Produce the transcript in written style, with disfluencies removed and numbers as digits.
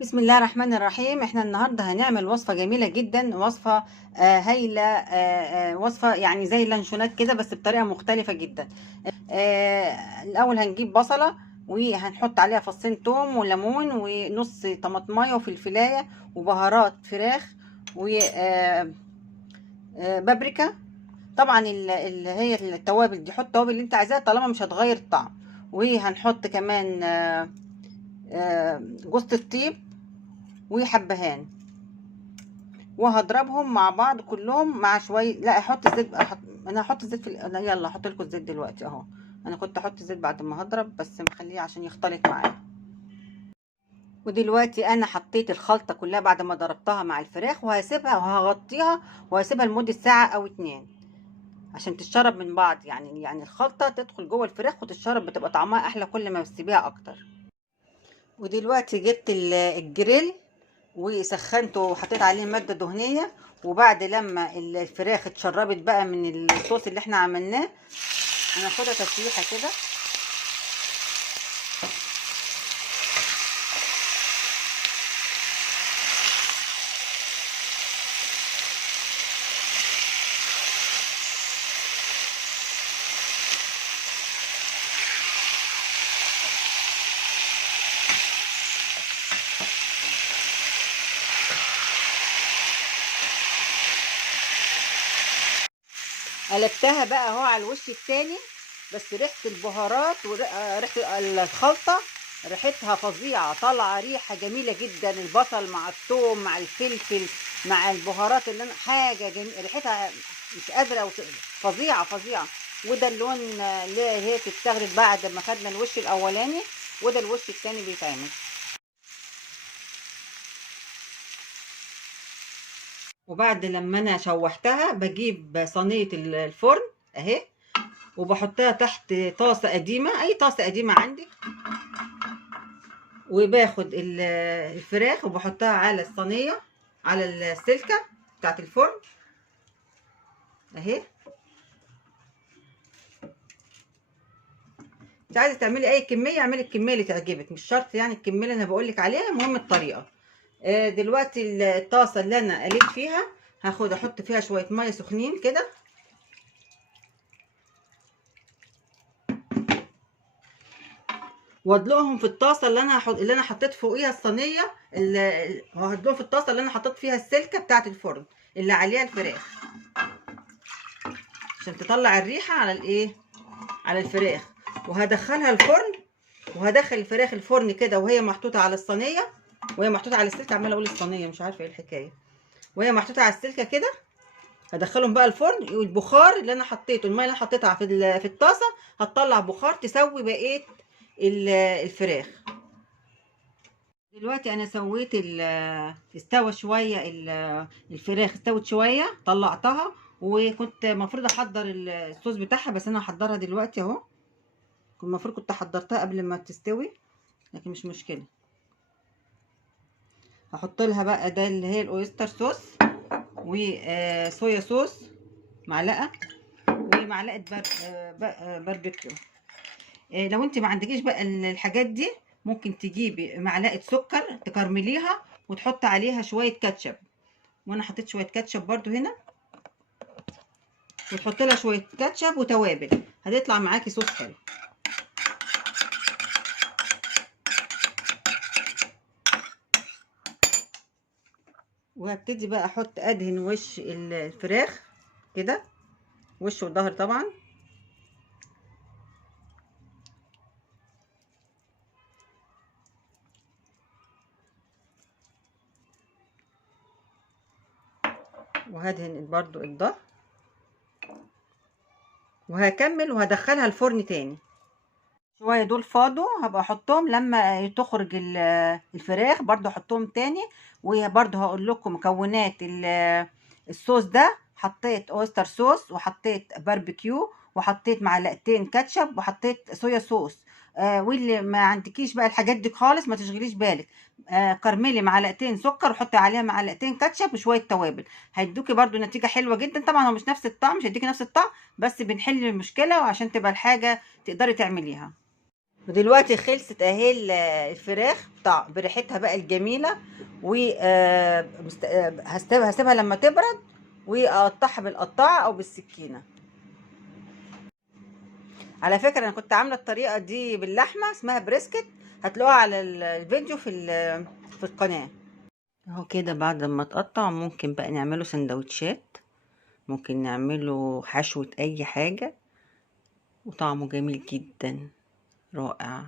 بسم الله الرحمن الرحيم. احنا النهارده هنعمل وصفة جميلة جدا، وصفة هايلة، وصفة يعني زي اللانشونات كده بس بطريقة مختلفة جدا. الأول هنجيب بصلة وهنحط عليها فصين توم وليمون ونص طماطماية وفلفلاية وبهارات فراخ وبابريكا. طبعا اللي هي التوابل دي، حط التوابل اللي انت عايزاها طالما مش هتغير الطعم. وهنحط كمان جوز الطيب وحبهان، وهضربهم مع بعض كلهم مع شويه. لا احط الزيت، انا هحط الزيت يلا احط لكم الزيت دلوقتي اهو. انا كنت احط الزيت بعد ما هضرب بس مخليه عشان يختلط معايا. ودلوقتي انا حطيت الخلطه كلها بعد ما ضربتها مع الفراخ، وهسيبها وهغطيها وهسيبها لمده ساعه او اتنين عشان تتشرب من بعض. يعني الخلطه تدخل جوه الفراخ وتتشرب، بتبقى طعمها احلى كل ما بتسيبيها اكتر. ودلوقتي جبت الجريل وسخنته وحطيت عليه مادة دهنية، وبعد لما الفراخ اتشربت بقى من الصوص اللي احنا عملناه هناخدها تشويحة كده. قلبتها بقى اهو على الوش التاني، بس ريحة البهارات وريحة الخلطة ريحتها فظيعة، طالعة ريحة جميلة جدا. البصل مع الثوم مع الفلفل مع البهارات اللي انا حاجة ريحتها مش قادرة فظيعة فظيعة. وده اللون اللي هي بتتاخد بعد ما خدنا الوش الاولاني، وده الوش التاني بيتعمل. وبعد لما انا شوحتها بجيب صينية الفرن اهي، وبحطها تحت طاسة قديمة، أي طاسة قديمة عندك، وباخد الفراخ وبحطها على الصينية، على السلكة بتاعت الفرن أهي. انت عايزة تعملي أي كمية اعملي الكمية اللي تعجبك، مش شرط يعني الكمية اللي أنا بقولك عليها، المهم الطريقة. دلوقتي الطاسة اللي أنا قليت فيها أحط فيها شوية مية سخنين كده، وادلقهم في الطاسه اللي انا حطيت فوقيها الصينيه، وهدلقهم في الطاسه اللي انا حطيت فيها السلكه بتاعه الفرن اللي عليها الفراخ عشان تطلع الريحه على الايه، على الفراخ. وهدخلها الفرن، وهدخل الفراخ الفرن كده وهي محطوطه على الصينيه، وهي محطوطه على السلكه. عماله اقول الصينيه مش عارفه ايه الحكايه. وهي محطوطه على السلكه كده هدخلهم بقى الفرن، والبخار اللي انا حطيته، الميه اللي انا حطيتها في الطاسه هتطلع بخار تسوي بقيه الفراخ. دلوقتي انا سويت استوى شويه الفراخ استوت شويه، طلعتها. وكنت المفروض احضر الصوص بتاعها، بس انا هحضرها دلوقتي اهو. المفروض كنت حضرتها قبل ما تستوي، لكن مش مشكله. هحط لها بقى ده اللي هي الاويستر صوص وصويا صوص معلقه، ومعلقه باربيكيو. لو انت ما عندكيش بقى الحاجات دي، ممكن تجيبي معلقه سكر تكرمليها وتحط عليها شويه كاتشب. وانا حطيت شويه كاتشب برضو هنا، وتحط لها شويه كاتشب وتوابل، هتطلع معاكي صوص حلو. وهبتدي بقى ادهن وش الفراخ كده، وش وظهر طبعا. وهدهن برضو الظهر، وهكمل وهدخلها الفرن تاني. شويه دول فاضوا هبقى احطهم لما تخرج الفراخ، برضو احطهم تاني. وبرضو هقول لكم مكونات الصوص ده. حطيت اويستر صوص، وحطيت باربيكيو، وحطيت معلقتين كاتشب، وحطيت صويا صوص. واللي ما عندكيش بقى الحاجات دي خالص ما تشغليش بالك. كرملي معلقتين سكر وحطي عليها معلقتين كاتشب وشويه توابل، هيدوكي برضو نتيجه حلوه جدا. طبعا هو مش نفس الطعم، مش هيديكي نفس الطعم، بس بنحل المشكله وعشان تبقى الحاجه تقدري تعمليها. ودلوقتي خلصت اهي الفراخ بريحتها بقى الجميله. و هسيبها لما تبرد واقطعها بالقطاعه او بالسكينه. على فكره انا كنت عامله الطريقه دي باللحمه، اسمها بريسكت، هتلاقوها على الفيديو في القناه. اهو كده بعد ما تقطع ممكن بقى نعمله سندوتشات، ممكن نعمله حشوة اي حاجة، وطعمه جميل جدا، رائع.